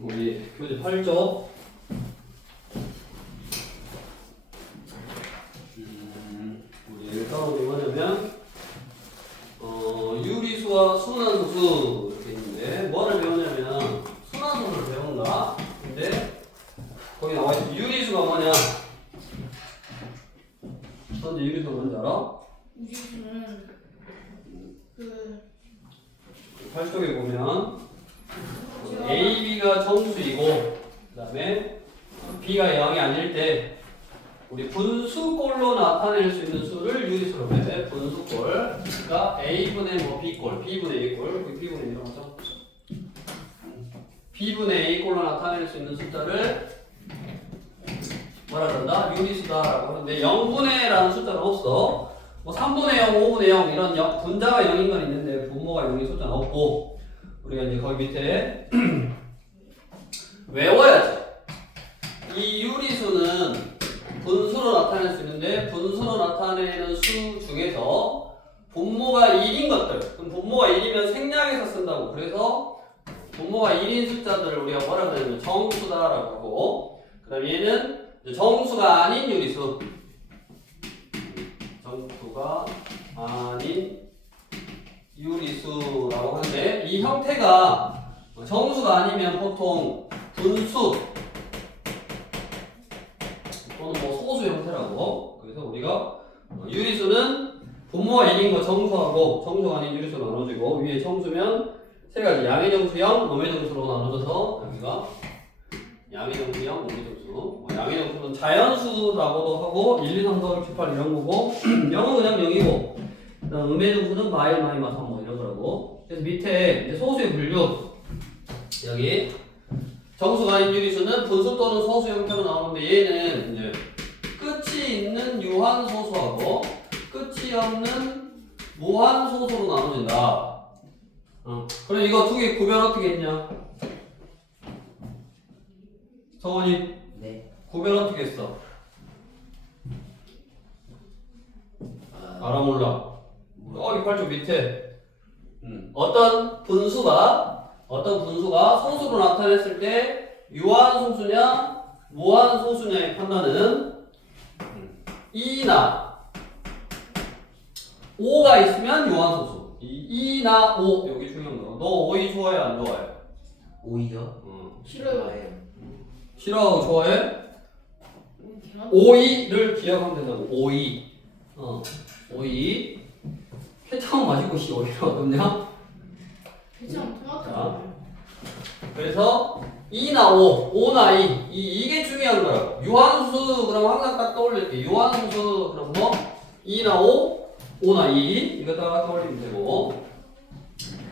우리 교재 8쪽. 우리 일단은 뭐냐면 유리수와 순환소수 이렇게 있는데 뭐를 배우냐면 순환소수를 배운다. 근데 거기 나와 있는 유리수가 뭐냐? 현재 유리수가 뭔지 알아? 유리수는 그 8쪽에 보면 A, B가 정수이고 그 다음에 B가 0이 아닐 때 우리 분수꼴로 나타낼 수 있는 수를 유리수로 해. 분수꼴. 그러니까 A분의 뭐 B꼴, B분의 A꼴, B분의 A라고 하죠. B분의 A꼴로 나타낼 수 있는 숫자를 뭐라 그런다? 유리수다라고 하는데 0분의라는 숫자는 없어. 뭐 3분의 0, 5분의 0 이런 분자가 0인 건 있는데 분모가 0인 숫자는 없고 우리가 이제 거기 밑에 외워야지. 이 유리수는 분수로 나타낼 수 있는데 분수로 나타내는 수 중에서 분모가 1인 것들. 그럼 분모가 1이면 생략해서 쓴다고. 그래서 분모가 1인 숫자들을 우리가 뭐라 그러냐면 정수다라고 하고 그다음 얘는 정수가 아닌 유리수. 정수가 아닌 유리수라고 하는데 이 형태가 정수가 아니면 보통 분수 또는 뭐 소수 형태라고. 그래서 우리가 유리수는 분모가 1인 거 정수하고 정수가 아닌 유리수로 나눠지고 위에 정수면 세 가지 양의 정수형, 음의 정수로 나눠져서 여기가 양의 정수형, 음의 정수. 양의 정수는 자연수라고도 하고 1, 2, 3, 4, 6, 7, 8 이런 거고 0은 그냥 0이고 그다음 음의 정수는 마일, 마이마, 3 뭐 이런 거라고. 그래서 밑에 이제 소수의 분류 여기 정수가 아닌 유리수는 분수 또는 소수 형태로 나오는데 얘는 이제 끝이 있는 유한소수하고 끝이 없는 무한소수로 나눠진다. 그럼 이거 두 개 구별 어떻게 했냐? 성원이 네. 구별 어떻게 했어? 알아 몰라? 여기 8쪽 밑에 어떤 분수가 소수로 나타냈을 때 유한소수냐 무한소수냐의 판단은 2나 5가 있으면 유한소수. 2나 5 여기 중요한 거. 너 5이 좋아해 안 좋아해? 오이요? 싫어요. 싫어하고 좋아해? 걔가 5이를 기억하면 된다고. 5이. 5이. 케찹은 맛있고 씨 오히려 어렵냐? 괜찮아 토마토. 자. 그래서 2나 5, 5나 2. 이게 중요한 거야. 유한수 그럼 항상 딱 떠올릴게. 유한수 그럼 뭐? 2나 5, 5나 2. 이거 딱 떠올리면 되고.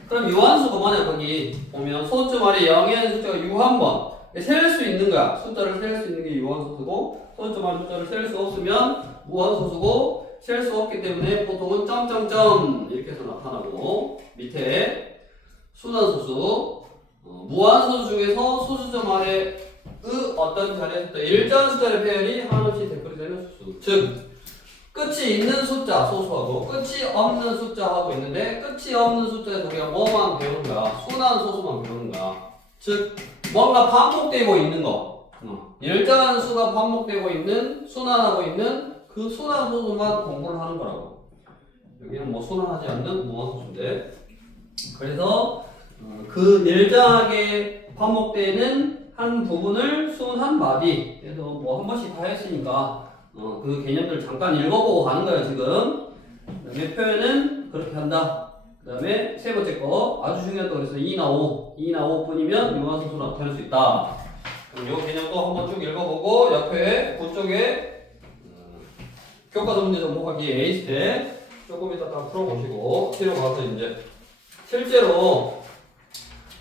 그럼 유한수가 뭐냐 거기 보면 소수 아래 0이라는 숫자가 유한번. 셀 수 있는 거야. 숫자를 셀 수 있는 게 유한소수고 소수 아래 숫자를 셀 수 없으면 무한소수고 셀 수 없기 때문에 보통은 점점점 이렇게 해서 나타나고 밑에 순환소수 무한소수 중에서 소수점 아래 어떤 자리에서 일정 숫자의 배열이 한없이 댓글이 되는 수수. 즉 끝이 있는 숫자 소수하고 끝이 없는 숫자하고 있는데 끝이 없는 숫자에서 우리가 뭐만 배우는가? 순환소수만 배우는가? 즉 뭔가 반복되고 있는 거. 일정한 수가 반복되고 있는 순환하고 있는 그 순환소수만 공부를 하는 거라고. 여기는 뭐 순환하지 않는 무한소수인데 그래서 그 일정하게 반복되는 한 부분을 순한 마디. 그래서 뭐 한 번씩 다 했으니까 그 개념들 잠깐 읽어보고 가는 거예요 지금. 그다음에 표현은 그렇게 한다. 그 다음에 세 번째 거 아주 중요하다고 그래서 2나 5 2나 5뿐이면 유한소수로 나타낼 수 있다. 그럼 이 개념도 한번 쭉 읽어보고 옆에 그쪽에 교과서 문제 접목하기 A스텝 조금 이따 딱 풀어보시고 뒤로 가서 이제 실제로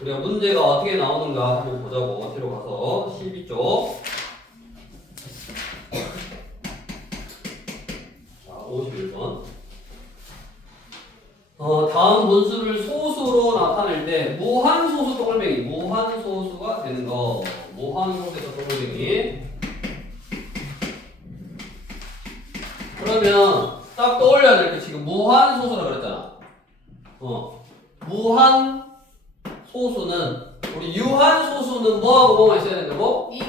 우리가 문제가 어떻게 나오는가 한번 보자고. 뒤로 가서 12쪽 자 51번 다음 분수를 소수로 나타낼 때 무한소수 떠글뱅이 무한소수가 되는 거. 무한소수에서 떠글뱅이. 그러면 딱 떠올려야 될 게 지금 무한소수라 그랬잖아. 무한소수는 우리 유한소수는 뭐하고 뭐만 있어야 된다고? 2, 5.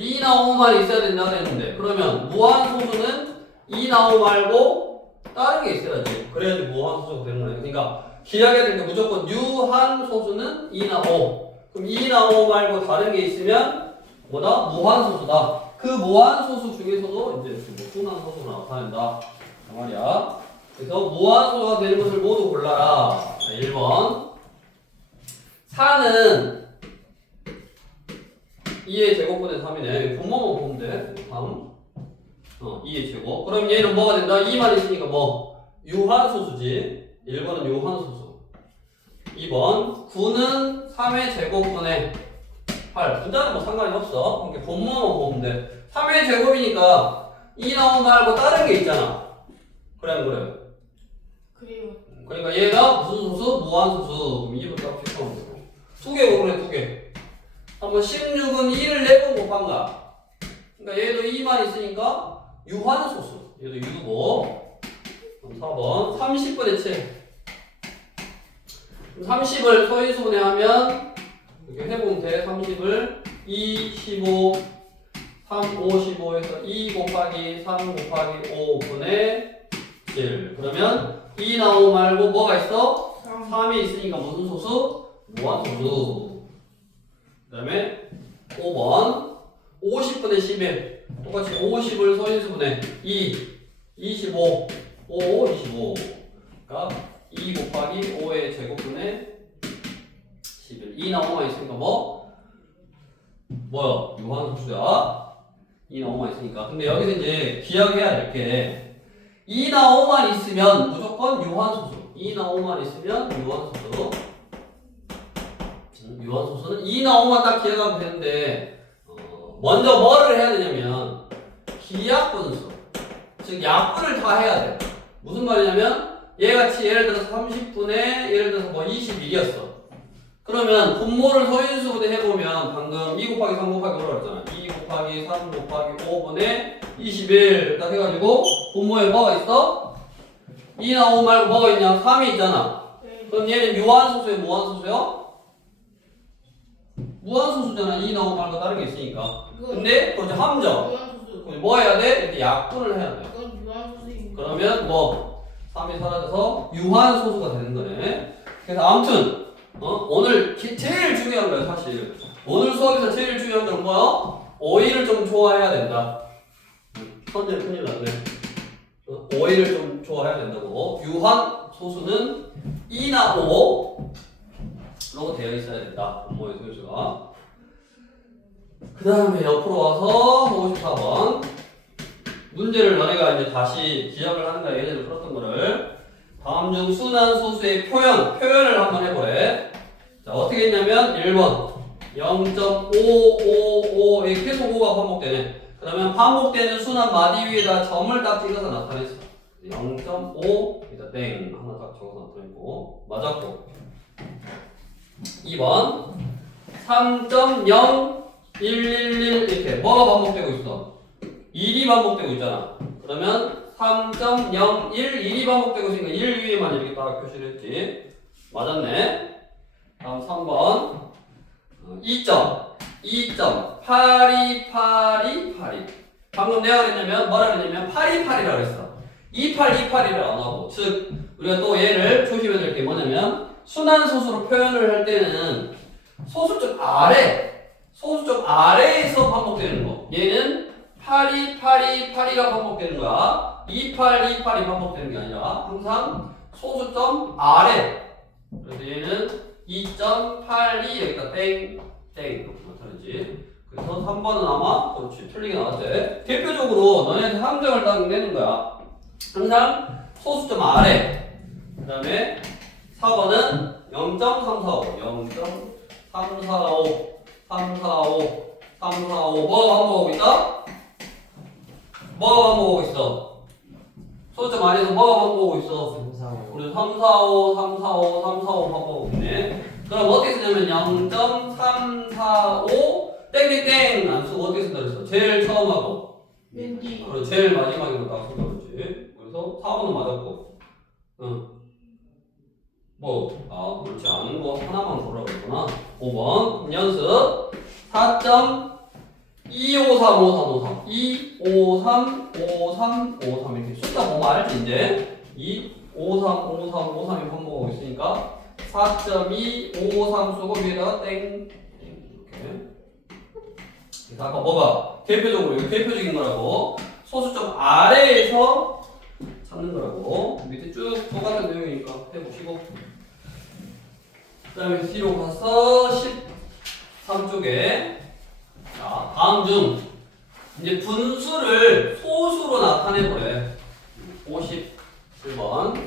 2나 5만 있어야 된다고 했는데 그러면 무한소수는 2나 5 말고 다른 게 있어야지. 그래야지 무한소수가 되는 거야. 그러니까 기억해야 될 게 무조건 유한소수는 2나 5. 그럼 2나 5 말고 다른 게 있으면 뭐다? 무한소수다. 그 무한소수 중에서도 이제 뭐 순환소수가 나타낸다. 그 말이야. 그래서 무한소수가 되는 것을 모두 골라라. 자, 1번. 4는 2의 제곱분의 3이네. 분모만 보면 돼. 3. 2의 제곱. 그럼 얘는 뭐가 된다? 2만 있으니까 뭐? 유한소수지. 1번은 유한소수. 2번. 9는 3의 제곱분의 8. 분자는 뭐 상관이 없어. 그러니까 분모만 보면 돼. 3의 제곱이니까 2나 5 말고 다른 게 있잖아. 그래, 안 그래? 그래요. 그러니까 얘가 무슨 소수? 무한소수. 그럼 2로 딱 픽하면 되고. 2개 고르네, 2개. 한번 16은 2를 4번 곱한가? 그러니까 얘도 2만 있으니까 유한소수. 얘도 유고. 그럼 4번. 30분의 7. 30을 소인수분해 하면 이렇게 해보면 돼. 30을 2, 15, 3, 5, 15에서 2 곱하기 3 곱하기 5분의 7. 그러면 2나 5 말고 뭐가 있어? 3이 있으니까 무슨 소수? 무한소수. 그 다음에 5번 50분의 11. 똑같이 50을 소인수분해 2, 25, 5, 25. 그러니까 2 곱하기 5의 제곱분의 11. 2나 5만 있으니까 뭐? 뭐야? 유한소수야. 2나 5만 있으니까. 근데 여기서 이제 기억해야 될 게 2나 5만 있으면 무조건 유한소수. 2나 5만 있으면 유한소수. 유한소수는 2나 5만 딱 기억하면 되는데 먼저 뭐를 해야 되냐면 기약분수. 즉 약분을 다 해야 돼. 무슨 말이냐면 얘같이 예를 들어서 30분에 예를 들어서 뭐 21이었어. 그러면 분모를 소인수분해 해보면 방금 2 곱하기 3 곱하기 5라고 했잖아. 2 곱하기 3 곱하기 5분의 21 딱 해가지고 분모에 뭐가 있어? 2나 5 말고 뭐가 있냐? 3이 있잖아. 네. 그럼 얘는 유한소수예요? 무한소수예요? 무한소수잖아. 2나 5 말고 다른 게 있으니까. 근데 그거 이제 함정. 유한소수. 그럼 뭐 해야 돼? 이렇게 약분을 해야 돼. 그건 유한소수입니다. 그러면 뭐 3이 사라져서 유한소수가 되는 거네. 그래서 아무튼 오늘 제일 중요한 거예요. 사실 오늘 수업에서 제일 중요한 건 뭐야? 오이를 좀 좋아해야 된다. 현재 큰일 났네. 오이를 좀 좋아해야 된다고. 유한소수는 2나 5라고 되어 있어야 된다. 분모의 소수가. 그 다음에 옆으로 와서 54번 문제를 너네가 이제 다시 기억을 하는 거야. 예전에 풀었던 거를. 다음 중 순환소수의 표현을 한번 해보래. 자, 어떻게 했냐면 1번 0.555에 계속 5가 반복되네. 그러면 반복되는 순환 마디 위에다 점을 딱 찍어서 나타냈어. 0.5 일단 땡 하나 딱 적어서 나타냈고 맞았고. 2번 3.0111 이렇게 뭐가 반복되고 있어? 1이 반복되고 있잖아. 그러면 3.01 1이 반복되고 있으니까 1 위에만 이렇게 딱 표시를 했지. 맞았네. 다음 3번 2.828282 방금 내가 그랬냐면 뭐라 그랬냐면 828이라고 그랬어. 2828이를 안 하고 즉 우리가 또 얘를 조심해야 될 게 뭐냐면 순환소수로 표현을 할 때는 소수점 아래에서 반복되는 거. 얘는 828282가 반복되는 거야. 2828이 반복되는 게 아니라 항상 소수점 아래. 그래서 얘는 2.82 여기다 땡 이렇게 나타내지. 그래서 3번은 아마 그렇지 틀리게 나왔대. 대표적으로 너네한테 함정을 딱 내는 거야. 항상 소수점 아래. 그 다음에 4번은 0.345 뭐가 반복하고 있다? 뭐가 반복하고 있어? 소수점 안에서 뭐가 반복하고 있어? 345 우리 345 반복하고 있네. 그럼 어떻게 쓰냐면 0.345 땡땡땡 안 쓰고 어떻게 쓴다 그랬어? 제일 처음하고 왠지. 그리고 제일 마지막으로 딱 쓴다 그랬지. 그래서 4번은 맞았고 그렇지 않은 거 하나만 보라고 했구나. 5번 연습 4.2535353 2535353 이렇게 숫자 보면 알지 이제 2535353이 반복하고 있으니까 4.253 쓰고 위에다가 땡 이렇게. 그래서 아까 뭐가 대표적으로 이거 대표적인 거라고 소수점 아래에서 찾는 거라고. 밑에 쭉 똑같은 내용이니까 해보시고. 그 다음에 뒤로 가서 13쪽에 자 다음 중 이제 분수를 소수로 나타내보래. 57번.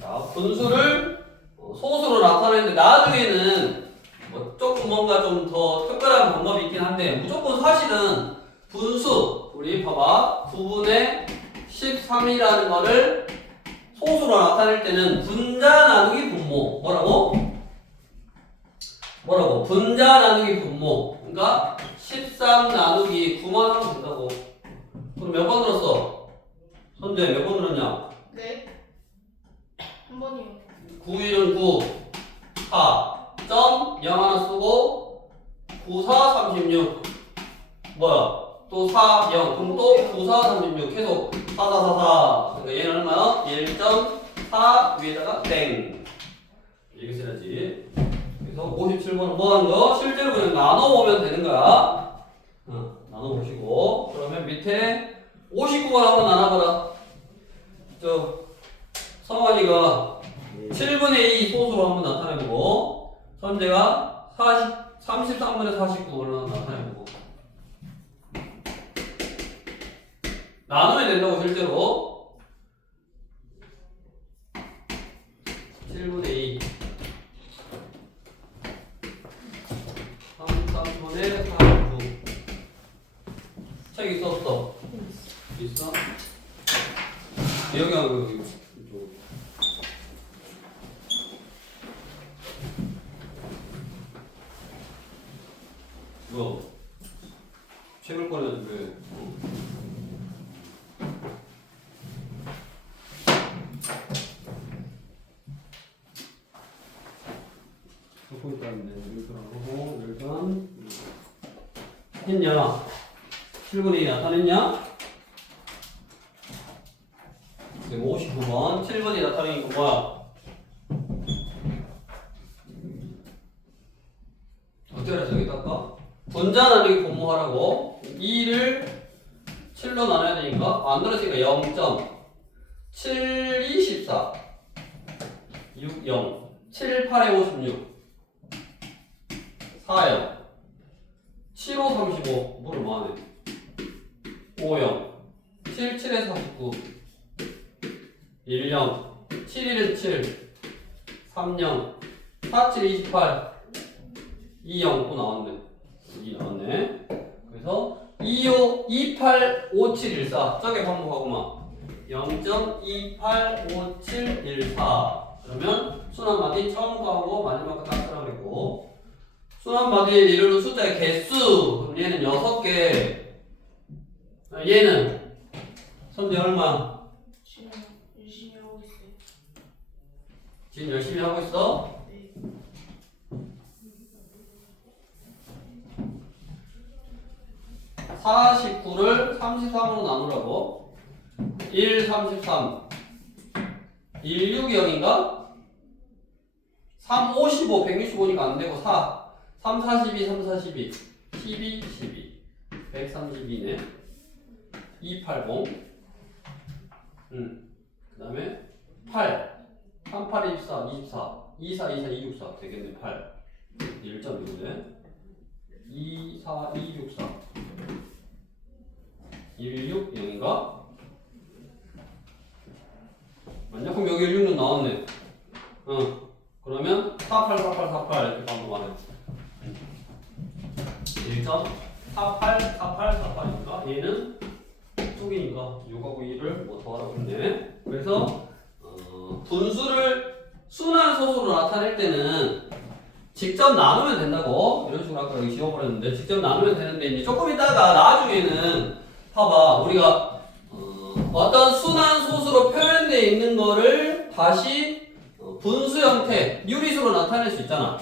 자 분수를 소수로 나타내는데 나중에는 뭐 조금 뭔가 좀 더 특별한 방법이 있긴 한데 무조건 사실은 분수 우리 봐봐 9분의 13이라는 거를 소수로 나타낼 때는 분자 나누기 분모 뭐라고? 분자 나누기 분모. 그러니까 13 나누기 9만 하면 된다고. 그럼 몇 번 들었어? 선재 몇 번 들었냐? 네. 한 번이요. 9일은 9 4 점 0 하나 쓰고 9 4 36 또 4 0 그럼 또 9 4 36 계속 4 4 4 4 그러니까 얘는 얼마야? 1.4 위에다가 땡 이렇게 써야지. 그래서 57번은 뭐 하는 거? 실제로 그냥 나눠보면 되는 거야. 나눠보시고 그러면 밑에 59번 한번 나눠봐라. 성환이가 7분의 2 소수로 한번 나타내보고 선재가 33분의 49를 나타내보고 나누면 된다고 실제로 7분의 2 33분의 49 책 있어 없어? 있어? 여기 이쪽 뭐 책을 꺼내야지 왜? 갖고 있다는데 일단 일단 했냐? 7분의 2 나타냈냐? 59번 7분이 나타내는 거 뭐야? 어떻게 해서 여기다 할까? 분자 나누기 분모하라고 2를 7로 나눠야 되니까 안 들었으니까 0.7214 60 7 8에 56 40 75 35 뭐를 뭐하네 50 77에 49 10 71에 7 30 47 28 20 또 나왔네. 2 나왔네. 그래서 25 28 5714 저게 반복하고만 0.285714 그러면 순환마디 처음 거하고 마지막 거 딱 쓰라고 순환마디에 이르는 숫자의 개수 그럼 얘는 6개 얘는 선대 얼마? 지금 열심히 하고 있어요. 지금 열심히 하고 있어? 네. 49를 33으로 나누라고 1, 33 1, 6, 0인가? 3, 55, 165니까 안되고 4 3, 42, 3, 42 12, 12 132네 2, 80 그 다음에 8 3, 8, 24, 24 2, 4, 2, 4, 2, 6, 4 되겠네 8 1.6이네 2, 4, 2, 6, 4 1, 6, 0인가? 맞냐? 그럼 여기 1, 6는 나왔네. 그러면 48, 48, 48 이렇게 반복하네. 1.48, 48, 48이니까 얘는 쪽이니까 6하고 2를 뭐 더하라고 했네. 그래서 분수를 순환 소수로 나타낼 때는 직접 나누면 된다고 이런 식으로 아까 여기 지워버렸는데 직접 나누면 되는데 이제 조금 있다가 나중에는 봐봐 우리가 어떤 순환 소수로 표현되어 있는 거를 다시 분수 형태, 유리수로 나타낼 수 있잖아.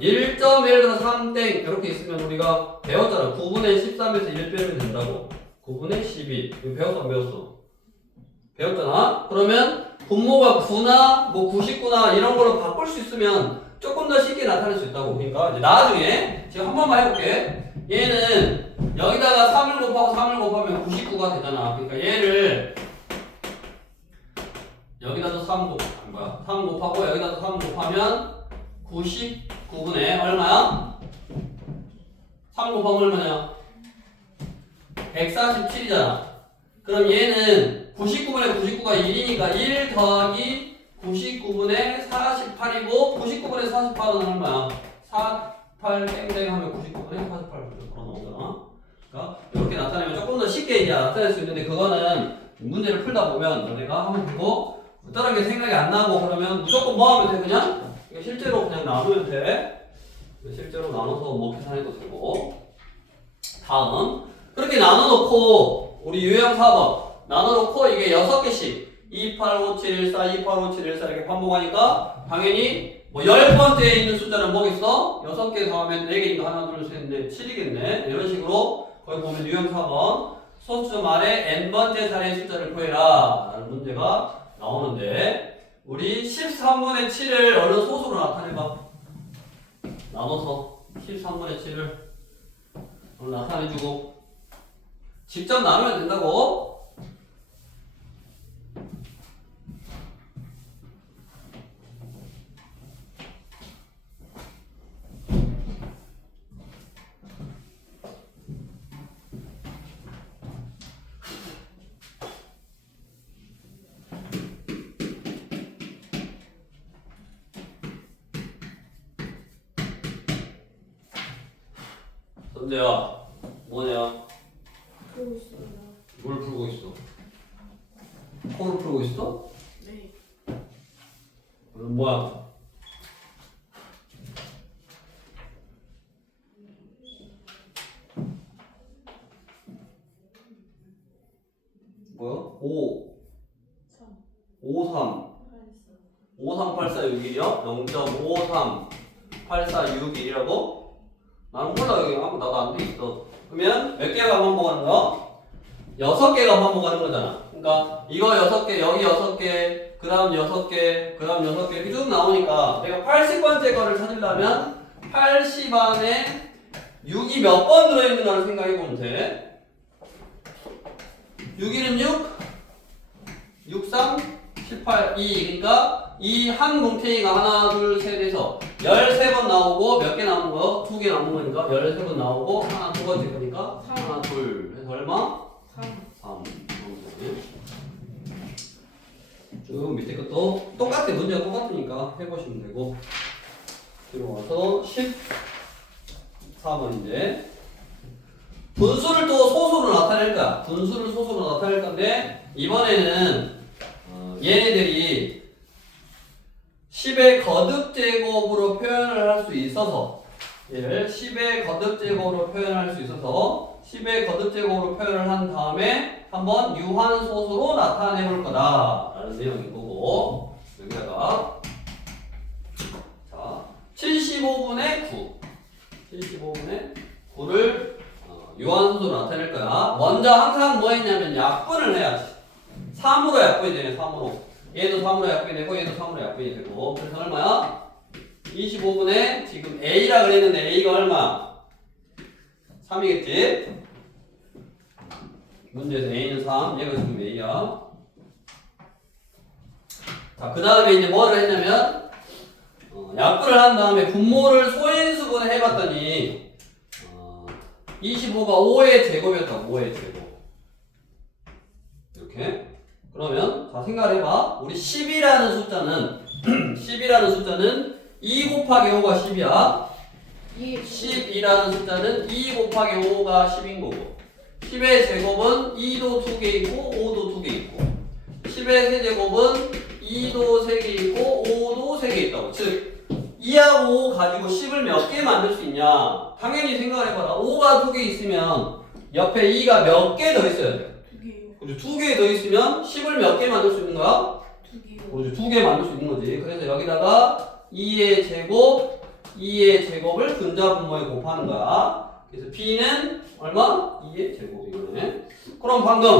1점 예를 들어 3땡 이렇게 있으면 우리가 배웠잖아. 9분의 13에서 1 빼면 된다고. 9분의 12. 이거 배웠어 안 배웠어? 배웠잖아. 그러면 분모가 9나 뭐 99나 이런 걸로 바꿀 수 있으면 조금 더 쉽게 나타낼 수 있다고. 그러니까 이제 나중에 지금 한 번만 해볼게. 얘는 여기다가 3을 곱하고 3을 곱하면 99가 되잖아. 그러니까 얘를 여기다도 3 곱하고 여기다도 3 곱하면 99분의 얼마야? 3 곱하면 얼마냐? 147이잖아. 그럼 얘는 99분의 99가 1이니까 1 더하기 99분의 48이고 99분의 48은 얼마야? 48 땡땡 하면 99분의 48 그런 나오잖아. 그러니까 이렇게 나타내면 조금 더 쉽게 이제 나타낼 수 있는데 그거는 문제를 풀다 보면 너네가 한번 보고 다른 게 생각이 안 나고 그러면 무조건 뭐 하면 돼? 그냥 실제로 그냥 나누면 돼. 실제로 나눠서 뭐 계산해도 되고. 다음 그렇게 나눠놓고 우리 유형 4번 나눠놓고 이게 6개씩 2, 8, 5, 7, 1, 4, 2, 8, 5, 7, 1, 4 이렇게 반복하니까 당연히 뭐 10번째에 있는 숫자는 뭐겠어? 6개 더하면 4개니까 하나, 둘, 셋, 넷, 7이겠네. 이런 식으로 거기 보면 유형 4번 소수점 아래 n번째 자리의 숫자를 구해라 라는 문제가 나오는데 우리 13분의 7을 얼른 소수로 나타내봐. 나눠서 13분의 7을 얼른 나타내주고 직접 나누면 된다고. 선재야, 뭐냐? 그러고 있어요. 뭘 풀고 있어? 코를 풀고 있어? 네. 뭐야? 뭐야? 5, 3. 5, 3, 5, 3, 8, 4, 6이요? 0.53, 8, 4, 6, 1이라고? 나는 몰라, 여기 아무 나도 안 돼 있어. 그러면 몇 개가 반복하는 거야? 6개가 반복하는 거잖아. 그러니까 이거 6개, 여기 6개, 그 다음 6개, 그 다음 6개 이렇게 쭉 나오니까 내가 80번째 거를 찾으려면 80 안에 6이 몇 번 들어있는가를 생각해보면 돼. 6, 1은 6, 6, 3, 18, 2. 그러니까 이 한 뭉탱이가 하나, 둘, 셋 해서 13번 나오고 몇 개 남은 거? 2개 남은 거니까 13번 나오고 하나 두 번째 거니까 하나, 둘 해서 얼마? 3. 3. 쭉 밑에 것도 똑같아. 문제가 똑같으니까 해보시면 되고. 들어와서 14번인데 분수를 또 소수로 나타낼 거야. 분수를 소수로 나타낼 건데 이번에는 얘네들이 10의 거듭제곱으로 표현을 할 수 있어서 얘를 10의 거듭제곱으로 표현할 수 있어서 10의 거듭제곱으로 표현을 한 다음에 한번 유한소수로 나타내 볼 거다 라는 내용인 거고 여기다가 자 75분의 9 75분의 9를 유한소수로 나타낼 거야. 먼저 항상 뭐 했냐면 약분을 해야지. 3으로 약분이 되네. 3으로 얘도 3으로 약분이 되고 얘도 3으로 약분이 되고 그래서 얼마야? 25분의 지금 A라 그랬는데 A가 얼마? 3이겠지? 문제에서 A는 3 얘가 지금 A야. 자, 그 다음에 이제 뭐를 했냐면 약분을 한 다음에 분모를 소인수분해 해봤더니 25가 5의 제곱이었다. 5의 제곱 이렇게. 그러면 자 생각을 해봐. 우리 10이라는 숫자는 10이라는 숫자는 2 곱하기 5가 10이야. 10이라는 숫자는 2 곱하기 5가 10인 거고 10의 제곱은 2도 2개 있고 5도 2개 있고 10의 세제곱은 2도 3개 있고 5도 3개 있다고. 즉 2하고 5 가지고 10을 몇 개 만들 수 있냐. 당연히 생각을 해봐라. 5가 2개 있으면 옆에 2가 몇 개 더 있어야 돼. 2개요. 그죠? 2개 더 있으면 10을 몇 개 만들 수 있는 거야? 2개요. 그렇지. 두 개 만들 수 있는 거지. 그래서 여기다가 2의 제곱, 2의 제곱을 분자 분모에 곱하는 거야. 그래서 b는 얼마? 2의 제곱 이거네. 그럼 방금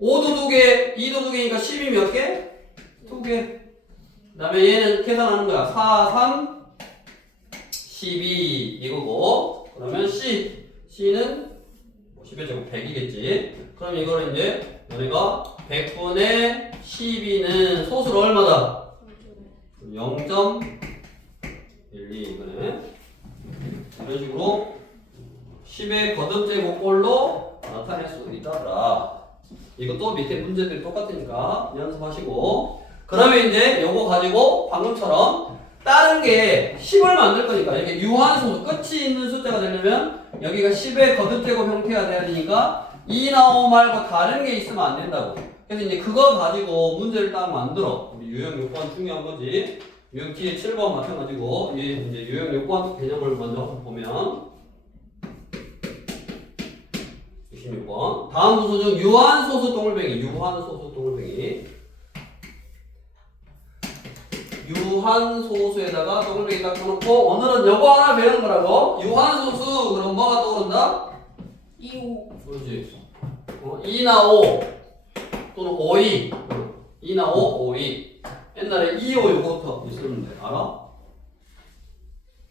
5도 2개, 2도 2개니까 10이 몇 개? 2개. 그 다음에 얘는 계산하는 거야. 4, 3, 12 이거고. 그러면 C는 10의 제곱 100이겠지. 그럼 이거를 이제 너네가 100분의 12는 소수로 얼마다? 0.12 이거네. 이런 식으로 10의 거듭제곱꼴로 나타낼 수 있다더라. 이것도 밑에 문제들이 똑같으니까 연습하시고. 그러면 이제 요거 가지고 방금처럼 다른 게 10을 만들 거니까 이렇게 유한소수 끝이 있는 숫자가 되려면 여기가 10의 거듭제곱 형태가 돼야 되니까 2나 5 말고 다른 게 있으면 안 된다고. 그래서 이제 그거 가지고 문제를 딱 만들어. 우리 유형 6번 중요한 거지. 유형 뒤에 7번 마찬가지고 이제 유형 6번 개념을 먼저 보면 26번 다음 소수 중 유한소수 동글뱅이 유한소수에다가 동글뱅이 딱 쳐놓고 오늘은 요거 하나 배우는 거라고. 유한소수 그럼 뭐가 떠오른다? 2, 5. 그렇지. 2나 5 또는 5, 2 2나 5, 5, 2 옛날에 2, 5 요거부터 있었는데 알아?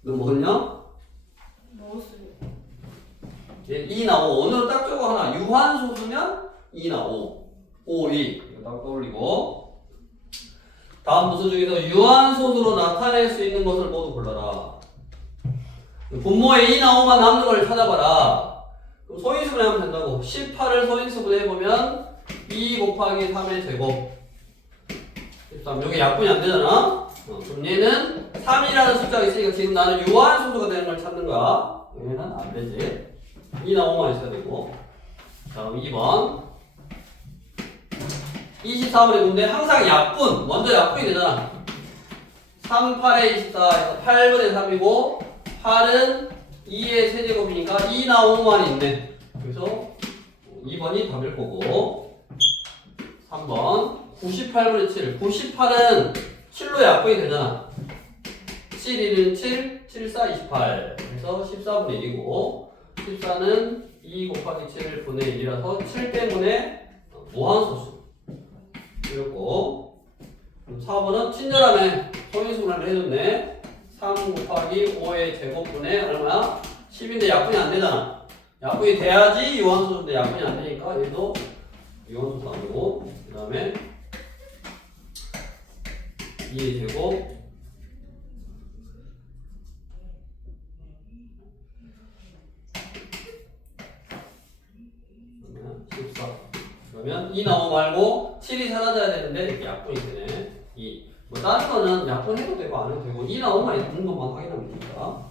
너 먹었냐? 먹었어요. 2나 5 오늘은 딱 저거 하나 유한소수면 2나 5 5, 2 이거 딱 떠올리고 다음 소수 중에서 유한소수로 나타낼 수 있는 것을 모두 골라라. 분모에 2나 5만 남는 걸 찾아봐라. 그럼 소인수분 하면 된다고. 18을 소인수분 해보면 2 곱하기 3의 제곱 13. 여기 약분이 안 되잖아. 그럼 얘는 3이라는 숫자가 있으니까 지금 나는 유한소수가 되는 걸 찾는 거야. 얘는 안 되지. 2나 5만 있어야 되고. 자, 그럼 2번. 24분의 9인데 항상 약분. 먼저 약분이 되잖아. 3, 8에 24에서 8분의 3이고 8은 2의 세제곱이니까 2나 5만 있네. 그래서 2번이 답일 거고 3번 98분의 7 98은 7로 약분이 되잖아. 7, 1은 7, 7, 4, 28 그래서 14분의 1이고 14는 2 곱하기 7 분의 1이라서 7 때문에 무한소수 이렇고 4번은 친절하네. 소인수분해를 해줬네. 3 곱하기 5의 제곱분의 얼마야? 10인데 약분이 안 되잖아. 약분이 돼야지 유한소수인데 약분이 안 되니까 얘도 유한소수 아니고 그 다음에 2의 제곱 14 그러면 2 나오 말고 7이 사라져야 되는데 이렇게 약분이 되네. 2 뭐 다른 거는 약분해도 되고 안 해도 되고 2 나오만 있는 것만 확인하면 됩니다.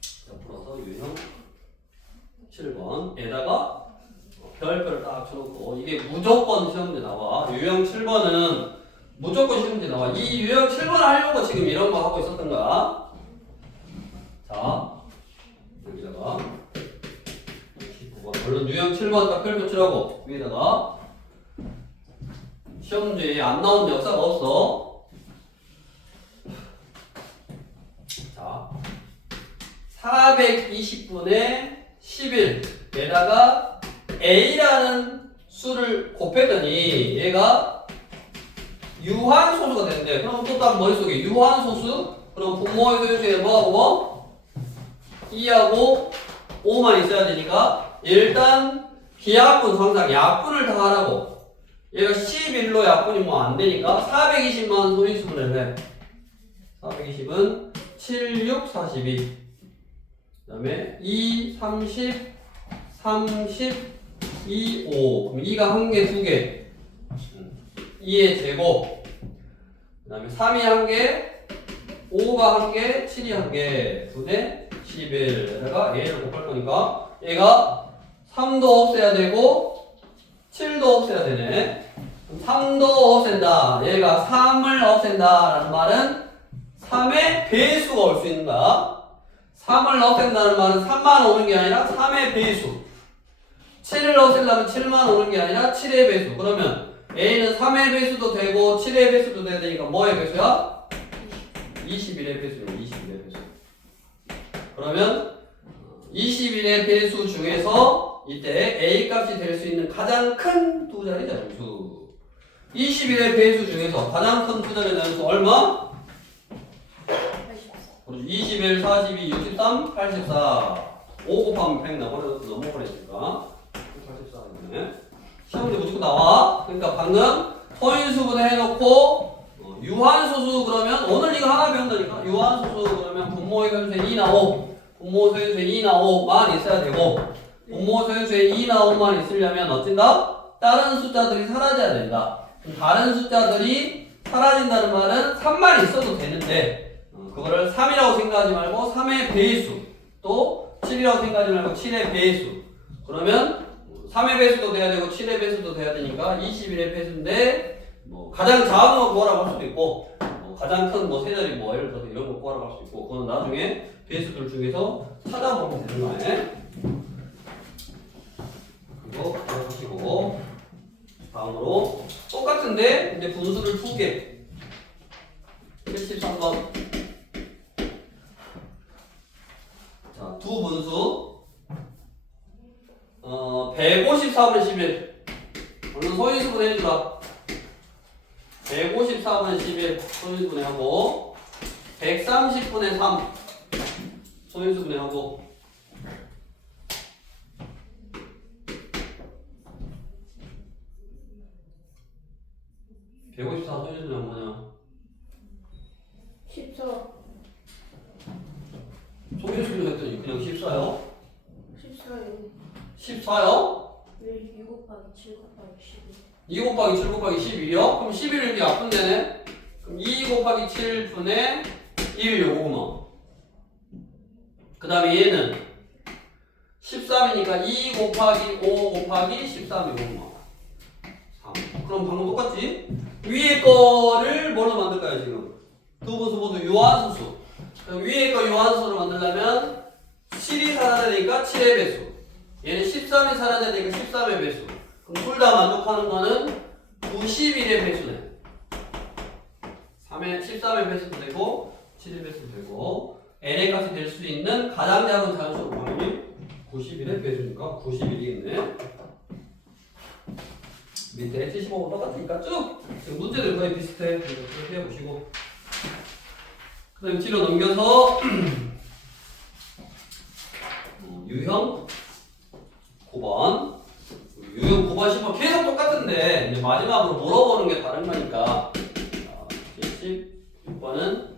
자, 풀어서 유형 7번에다가 별표를 딱 쳐놓고 이게 무조건 시험제 나와. 유형 7번은 무조건 시험제 나와. 이 유형 7번 하려고 지금 이런 거 하고 있었던 거야. 자, 여기다가 19번. 물론 유형 7번 딱 별표 치라고 위에다가 시험지에 안 나온 역사가 없어. 자, 420분의 11에다가 a라는 수를 곱했더니 얘가 유한소수가 되는데 그럼 또 딱 머릿속에 유한소수? 그럼 분모의 소유수에 뭐하고 2하고 5만 있어야 되니까 일단 기약분 항상 약분을 다 하라고. 얘가 11로 약분이 뭐 안 되니까 420만 소인수분을 해. 420은 7, 6, 42. 그 다음에 2, 30, 30, 2, 5. 그럼 2가 한 개, 두 개. 2의 제곱. 그 다음에 3이 한 개, 5가 한 개, 7이 한 개. 분의 11에다가 a를 곱할 거니까 얘가 3도 없애야 되고 7도 없애야 되네. 3도 없앤다. 얘가 3을 없앤다 라는 말은 3의 배수가 올 수 있는 거야. 3을 없앤다는 말은 3만 오는 게 아니라 3의 배수. 7을 넣으려면 7만 오는 게 아니라 7의 배수. 그러면 a는 3의 배수도 되고 7의 배수도 돼야 되니까 뭐의 배수야? 21의 배수예요. 21의 배수. 그러면 21의 배수 중에서 이때 a 값이 될 수 있는 가장 큰 두 자리 자연수. 21의 배수 중에서 가장 큰 두 자리 자연수 얼마? 21, 42, 63, 84. 5 곱하면 100 나버려서 넘어버리니까 84이네. 시험 문제 무조건 나와. 그러니까 방금 소인수분해 해놓고 유한소수 그러면 오늘 이거 하나 배운다니까. 유한소수 그러면 분모의 소인수에 2나 5, 분모 소인수에 2나 5만 있어야 되고 분모 소인수에 2나 5만 있으려면 어쩐다? 다른 숫자들이 사라져야 된다. 다른 숫자들이 사라진다는 말은 3만 있어도 되는데 그거를 3이라고 생각하지 말고 3의 배수 또 7이라고 생각하지 말고 7의 배수. 그러면 3의 배수도 돼야 되고 7의 배수도 돼야 되니까 21의 배수인데 뭐 가장 작은 거 구하라고 할 수도 있고 가장 큰 뭐 세 자리 뭐 예를 들어서 이런 거 구하라고 할 수 있고 그건 나중에 배수들 중에서 찾아보면 되는 거예요. 그리고 하시고 다음으로 똑같은데 근데 분수를 2개 73번 자, 두 분수 154분의 11 얼른 소인수분해 해주라. 154분의 11 소인수분해 하고 130분의 3 소인수분해 하고 154 소인수분해 하면 뭐냐? 14. 소인수분해 했더니 그냥 14요? 14요. 14요? 왜 6 곱하기 7 곱하기 12. 2 곱하기 7 곱하기 11이요? 그럼 11을 이렇게 약분되네? 그럼 2 곱하기 7분의 1 요거구먼. 그 다음에 얘는 13이니까 2 곱하기 5 곱하기 13 이거구먼. 3. 그럼 방금 똑같지? 위에 거를 뭘로 만들까요 지금? 두 분수 모두 유한수수. 그럼 위에 거 유한수를 만들려면 7이 살아야 되니까 7의 배수. 얘는 13이 살아야 되니까 13의 배수. 그럼 둘 다 만족하는 거는 91의 배수네. 13의 배수도 되고 7의 배수도 되고 n의 값이 될 수 있는 가장 작은 자연수 범위 91의 배수니까 91이겠네. 밑에 75가 똑같으니까 쭉 지금 문제들 거의 비슷해. 그렇게 해보시고 그 다음에 뒤로 넘겨서 유형 9번 유형 9번 10번 계속 똑같은데 이제 마지막으로 물어보는 게 다른 거니까 76번은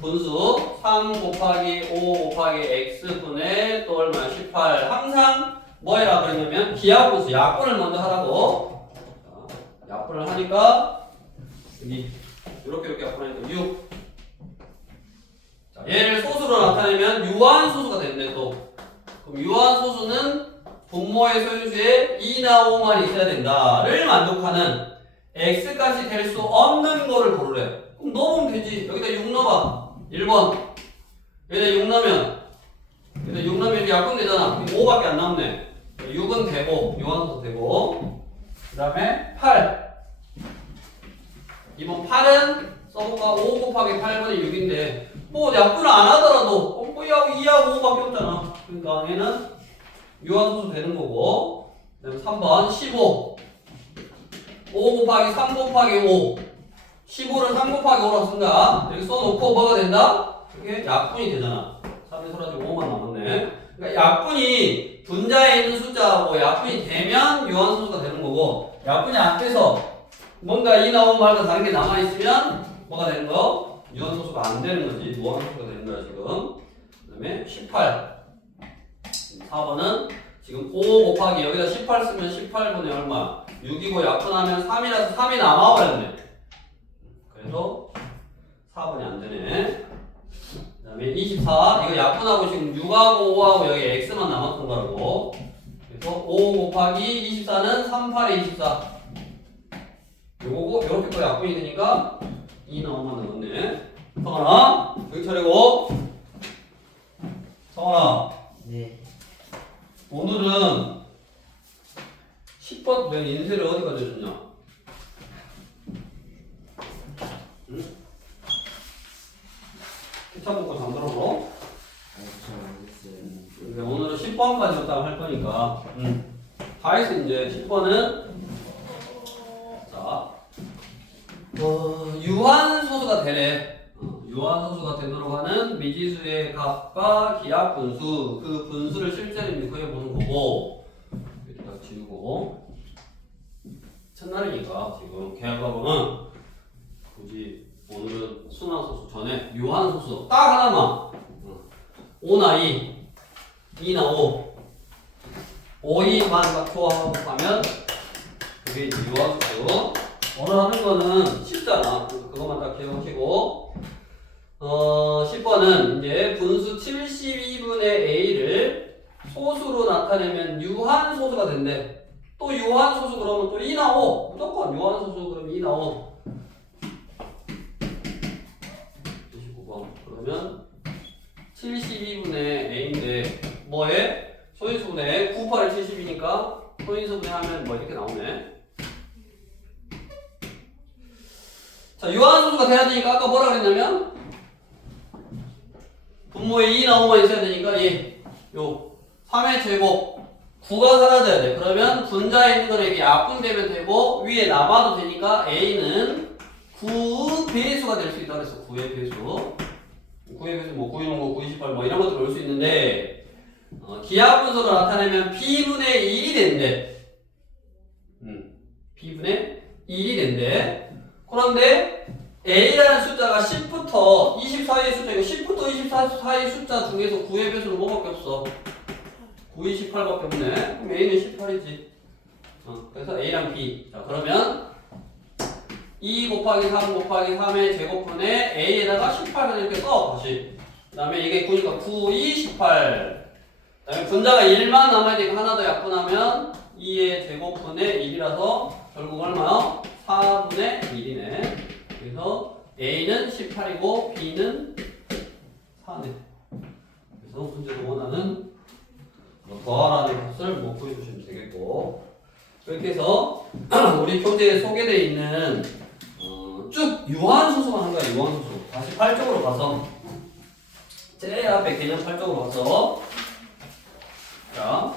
분수 3 곱하기 5 곱하기 x분의 또 얼마야 18 항상 뭐 해라 그러냐면 기하분수 약분을 먼저 하라고. 약분을 하니까 여기 이렇게 약분하니까 6. 자, 얘를 소수로 나타내면 유한소수가 되는데 또 그럼 유한소수는 분모의 소인수에 2나 5만 있어야 된다를 만족하는 x값이 될 수 없는 거를 고르래. 그럼 넣으면 되지. 여기다 6 넣어봐. 1번 여기다 6 넣으면 이렇게 약분되잖아. 5밖에 안 남네. 6은 되고 유한소수 되고 그 다음에 8 이번 8은 써볼까? 5 곱하기 8분의 6인데 뭐 약분을 안 하더라도 2하고 5밖에 없잖아. 그러니까 얘는 유한소수 되는 거고 그 다음에 3번 15 5 곱하기 3 곱하기 5 15를 3 곱하기 5라고 쓴다. 이렇게 써놓고 뭐가 된다? 이게 약분이 되잖아. 3이 사라지고 5만 남았네. 그러니까 약분이 분자에 있는 숫자하고 약분이 되면 유한소수가 되는 거고 약분이 안 돼서 뭔가 2나 5 말과 다른 게 남아있으면 뭐가 되는 거? 유한소수가 안 되는 거지. 무한소수가 되는 거야 지금. 그 다음에 18 4번은 지금 5 곱하기 여기다 18 쓰면 18분의 얼마? 6이고 약분하면 3이라서 3이 남아버렸네. 그래서 4번이 안 되네. 그 다음에 24 이거 약분하고 지금 6하고 5하고 여기 x만 남았던 거라고. 그래서 5 곱하기 24는 38에 24 요거고 요렇게 또 약분이 되니까 2나 5만 남았네. 성환아 여기 차리고. 성환아 네. 오늘은 내가 인쇄를 어디까지 해줬냐? 응? 케찹 먹고 잠들어서 오늘은 10번까지 딱 할 거니까 다 했어. 이제 10번은 자 유한소수가 되래. 유한소수가 되도록 하는 미지수의 값과 기하 분수, 그 분수를 실제로 이제 그려보는 거고, 이렇게 딱 지우고 첫날이니까 지금 계약학원은 굳이 오늘은 순환소수 전에 유한소수 딱 하나만 5나 2, 2나 5, 5, 2만 조합하고 가면 그게 이제 유한소수. 오늘 하는 거는 쉽잖아. 그것만 딱 기억하시고 10번은 이제 분수 72분의 a를 소수로 나타내면 유한소수가 된대. 또 유한소수 그러면 또 2나 5 무조건 유한소수 그러면 2나 5 29번 그러면 72분의 a인데 뭐에? 소인수분해 98에 70이니까 소인수분해 하면 뭐 이렇게 나오네. 자, 유한소수가 돼야 되니까 아까 뭐라 그랬냐면 분모에 2나 5만 있어야 되니까 요 3의 제곱 9가 사라져야 돼. 그러면 분자에 있는 거는 이게 약분되면 되고 위에 남아도 되니까 a는 9 배수가 될 수 있다고 그랬어. 9의 배수. 9의 배수 뭐 925, 928 뭐 이런 것들 올 수 있는데 기하 분수로 나타내면 b분의 1이 된대. b분의 1이 된대. 그런데 a라는 숫자가 10부터 20 사이의 숫자이고 10부터 24 사이의 숫자 중에서 9의 배수는 뭐밖에 없어? 9, 28밖에 없네. 그럼 a는 18이지. 그래서 a랑 b. 자, 그러면 2 곱하기 3 곱하기 3의 제곱분의 a에다가 18을 이렇게 써. 다시. 그 다음에 이게 9니까 9, 2, 18. 그 다음에 분자가 1만 남아야 되니까 하나 더 약분하면 2의 제곱분의 1이라서 결국 얼마요? 4분의 1이네. 그래서 a는 18이고 b는 4네. 그래서 문제로 원하는 더하라는 것을 뭐 구해주시면 되겠고, 이렇게 해서 우리 교재에 소개되어 있는 쭉 유한소수만 한 거야. 유한소수. 다시 8쪽으로 가서 제일 앞에 개념 8쪽으로 가서 자,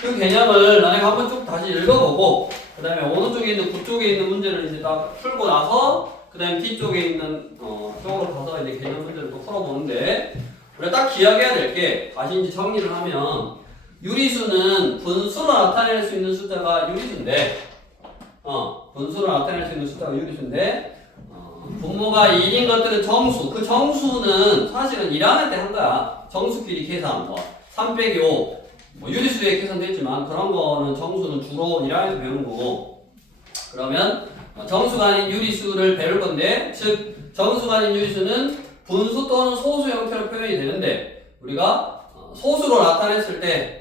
그 개념을 너네가 한번 쭉 다시 읽어보고 그 다음에 어느 쪽에 있는 9쪽에 있는 문제를 이제 딱 풀고 나서 그 다음에 뒤쪽에 있는 쪽으로 가서 이제 개념 문제를 또 풀어보는데, 우리가 딱 기억해야 될 게, 다시 이제 정리를 하면 유리수는 분수로 나타낼 수 있는 숫자가 유리수인데 분수로 나타낼 수 있는 숫자가 유리수인데 분모가 1인 것들은 정수. 그 정수는 사실은 1학년 때 한 거야. 정수끼리 계산, 3 빼기 5. 유리수에 계산됐지만 그런 거는 정수는 주로 1학년에서 배우는 거고, 그러면 정수가 아닌 유리수를 배울 건데, 즉 정수가 아닌 유리수는 분수 또는 소수 형태로 표현이 되는데, 우리가 소수로 나타냈을 때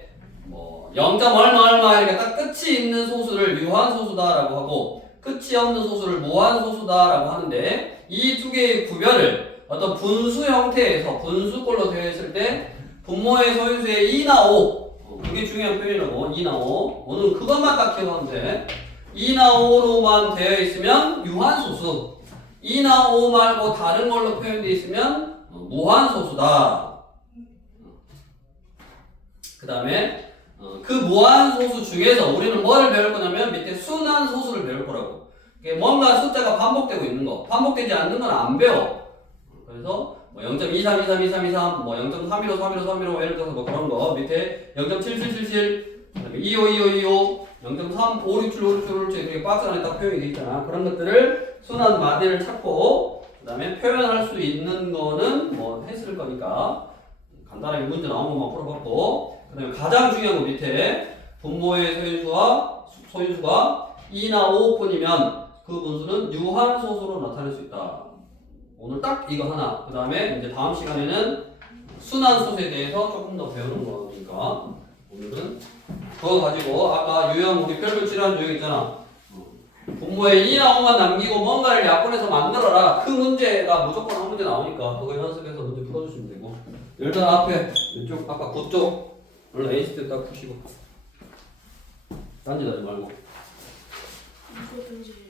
0. 얼마 이렇게 딱 끝이 있는 소수를 유한소수다라고 하고 끝이 없는 소수를 무한소수다라고 하는데, 이 두 개의 구별을 어떤 분수 형태에서 분수꼴로 되어 있을 때 분모의 소인수의 2나 5 그게 중요한 표현이라고. 2나 5 오늘 그것만 딱 기억하면 돼. 2나 5로만 되어 있으면 유한소수, 2나 5 말고 다른 걸로 표현되어 있으면 무한소수다. 그 다음에 그 무한소수 중에서 우리는 뭐를 배울 거냐면 밑에 순환소수를 배울 거라고. 뭔가 숫자가 반복되고 있는 거, 반복되지 않는 건 안 배워. 그래서 0.23, 23, 23, 23, 0.315, 315, 315 예를 들어서 그런 거 밑에 0.7777, 그다음에 25, 25, 25, 0.3, 5, 6, 7, 5, 6, 7, 5, 6, 7 이렇게 박스 안에 딱 표현이 돼 있잖아. 그런 것들을 순환 마디를 찾고 그다음에 표현할 수 있는 거는 했을 거니까 간단하게 문제 나온 것만 풀어봤고, 그 다음에 가장 중요한 거 밑에 분모의 소인수가 2나 5뿐이면 그 분수는 유한소수로 나타낼 수 있다. 오늘 딱 이거 하나. 그 다음에 이제 다음 시간에는 순환소수에 대해서 조금 더 배우는 거니까 오늘은 그거 가지고 아까 유형 우리 별별 질환 유형 있잖아. 분모에 2나 5만 남기고 뭔가를 약분해서 만들어라. 그 문제가 무조건 한 문제 나오니까 그거 연습해서 문제 풀어주시면 되고, 일단 앞에 이쪽 아까 9쪽 오늘 A시트 딱 푸시고 딴짓하지 말고 이거든지